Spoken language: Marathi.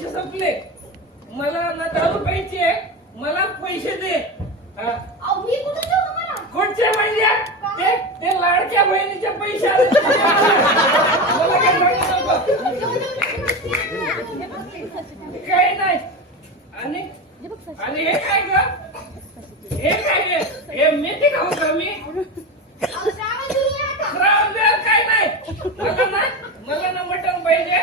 पैसे संपले, मला ना दारू प्यायची आहे, मला पैसे दे. अहो मी कुठे देऊ तुम्हाला? कोणच्या महिन्या ते लाडक्या बहिणीचे पैसे आले. मला काय सांगू नको. काही नाही. आणि आणि हे काय ग? हे काय हे मेथी खाऊ का मी? अहो श्रावण सुरू आहे आता. श्रावण काय नाही. मला ना मटण पाहिजे.